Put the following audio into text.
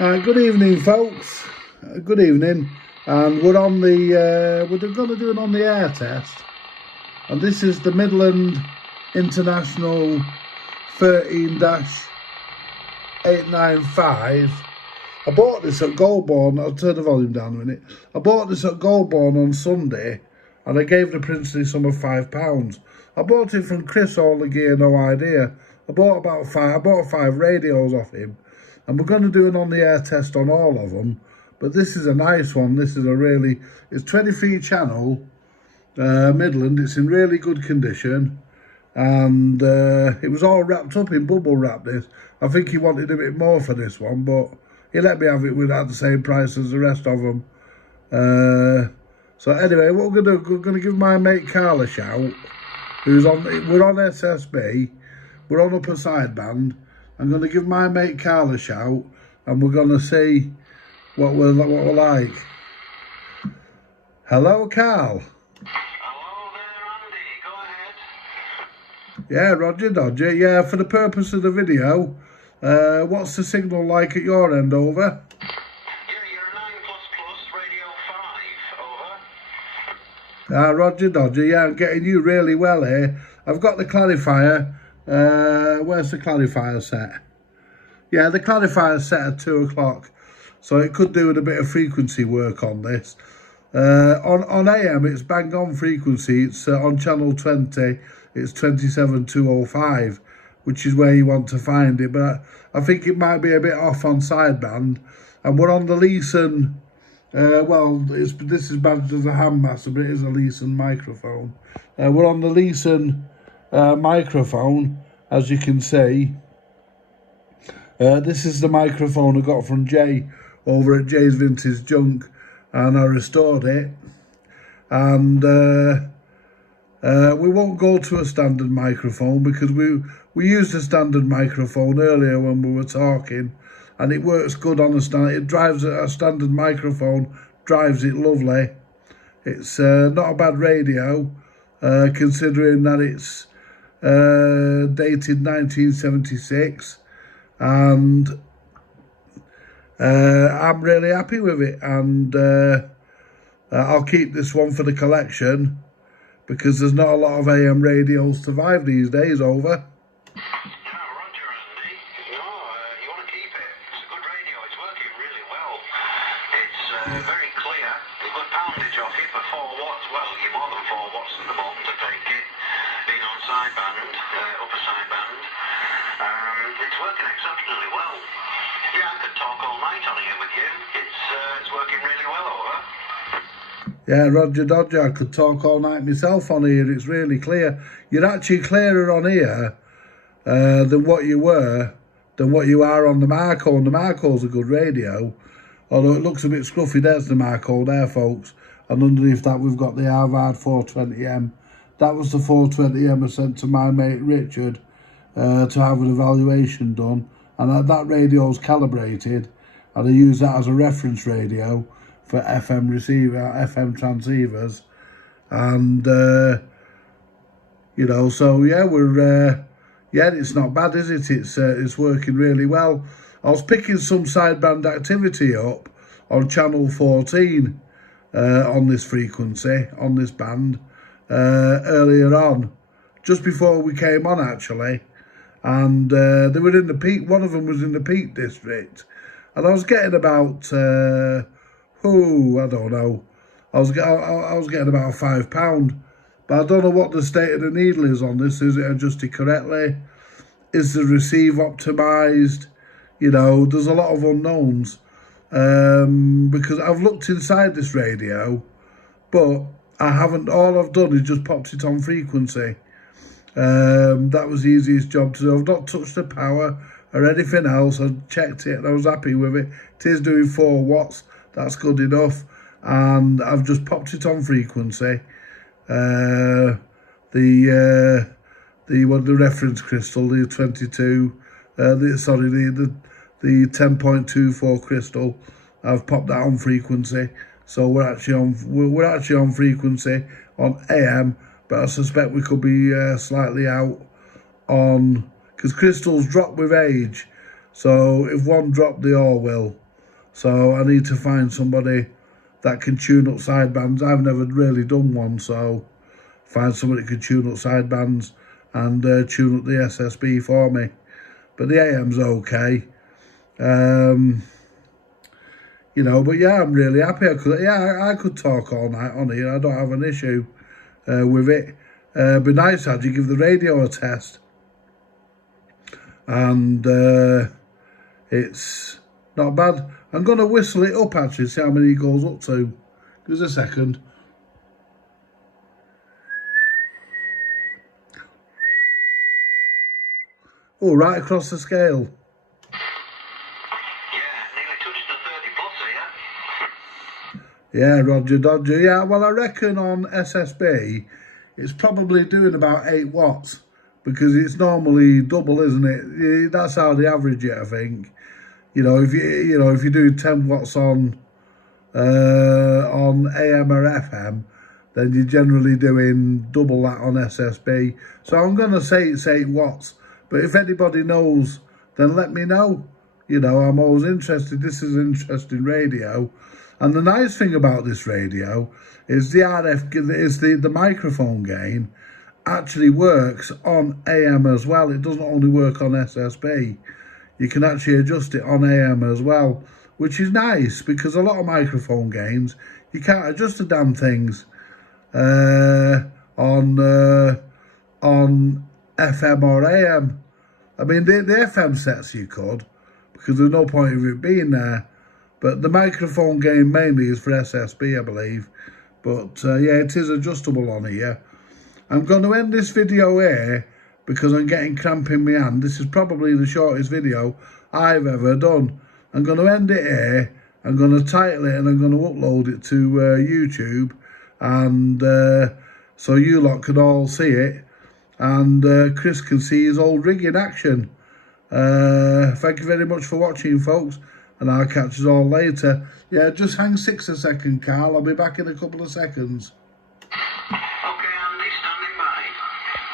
Good evening, folks. Good evening, and we're on the we're going to do it on the air test, and this is the Midland International 13-895. I bought this at Goulburn. I'll turn the volume down a minute. I bought this at Goulburn on Sunday, and I gave the princely sum of £5. I bought it from Chris All the Gear, No Idea. I bought five radios off him. And we're going to do an on-the-air test on all of them. But this is a nice one. This is it's 23 channel, Midland. It's in really good condition. And it was all wrapped up in bubble wrap, this. I think he wanted a bit more for this one, but he let me have it at the same price as the rest of them. So anyway, what we're going to do, we're going to give my mate Carl a shout. We're on SSB. We're on upper sideband. I'm going to give my mate Carl a shout, and we're going to see what we're like. Hello, Carl. Hello there, Andy. Go ahead. Yeah, Roger Dodger. Yeah, for the purpose of the video, what's the signal like at your end, over? Yeah, you're 9++, radio 5, over. Roger Dodger. Yeah, I'm getting you really well here. I've got the clarifier. Where's the clarifier set? Yeah, the clarifier set at 2 o'clock, so it could do with a bit of frequency work on this. On AM, it's bang on frequency. It's on channel 20. It's 27205, which is where you want to find it. But I think it might be a bit off on sideband. And we're on the Leeson. This is badged as a handmaster, but it is a Leeson microphone. We're on the Leeson microphone, as you can see. This is the microphone I got from Jay over at Jay's Vintage Junk, and I restored it. And we won't go to a standard microphone because we used a standard microphone earlier when we were talking, and it works good on a standard. It drives a standard microphone, drives it lovely. It's not a bad radio, considering that it's dated 1976, and I'm really happy with it, and I'll keep this one for the collection because there's not a lot of AM radios survive these days, over. Roger, Andy. No, you want to keep it. It's a good radio. It's working really well. It's very clear. You've got poundage off it for 4 watts. Well, you're more than 4 watts at the moment, I take it. Being on sideband, upper sideband. It's working exceptionally well. Yeah, I could talk all night on here with you. It's working really well, over. Yeah, Roger Dodger, I could talk all night myself on here. It's really clear. You're actually clearer on here than what you are on the Marco. And the Marco's a good radio, although it looks a bit scruffy. There's the Marco there, folks. And underneath that, we've got the Harvard 420M. That was the 420M I sent to my mate Richard to have an evaluation done. And that radio's calibrated, and I use that as a reference radio for FM transceivers. And, so yeah, it's not bad, is it? It's working really well. I was picking some sideband activity up on channel 14 on this frequency, on this band, earlier on, just before we came on, actually. And they were in the Peak. One of them was in the Peak District, and I was getting about I don't know. I was getting about £5, but I don't know what the state of the needle is on this. Is it adjusted correctly? Is the receive optimized? There's a lot of unknowns because I've looked inside this radio, but I haven't. All I've done is just popped it on frequency. That was the easiest job to do. I've not touched the power or anything else. I checked it and I was happy with it. It is doing 4 watts. That's good enough. And I've just popped it on frequency. The reference crystal, the 22, the 10.24 crystal. I've popped that on frequency. So we're actually on frequency on AM. But I suspect we could be slightly out on, because crystals drop with age. So if one drop, they all will. So I need to find somebody that can tune up sidebands. I've never really done one, so find somebody that can tune up sidebands and tune up the SSB for me. But the AM's okay. You know, but yeah, I'm really happy. I could talk all night on here. I don't have an issue with it. Be nice had you give the radio a test. And it's not bad. I'm going to whistle it up actually, see how many it goes up to. Give us a second. Oh, right across the scale. Yeah, Roger Dodger. Yeah, well, I reckon on SSB, it's probably doing about 8 watts because it's normally double, isn't it? That's how they average it, I think. You know, if you do 10 watts on AM or FM, then you're generally doing double that on SSB. So I'm going to say it's 8 watts. But if anybody knows, then let me know. You know, I'm always interested. This is interesting radio. And the nice thing about this radio is the the microphone gain actually works on AM as well. It doesn't only work on SSB. You can actually adjust it on AM as well, which is nice because a lot of microphone gains, you can't adjust the damn things on FM or AM. I mean, the FM sets you could, because there's no point of it being there. But the microphone gain mainly is for SSB, I believe. But yeah, it is adjustable on here. I'm going to end this video here because I'm getting cramp in my hand. This is probably the shortest video I've ever done. I'm going to end it here. I'm going to title it and I'm going to upload it to YouTube. And so you lot can all see it. And Chris can see his old rig in action. Thank you very much for watching, folks. And I'll catch us all later. Yeah, just hang 6 a second, Carl. I'll be back in a couple of seconds.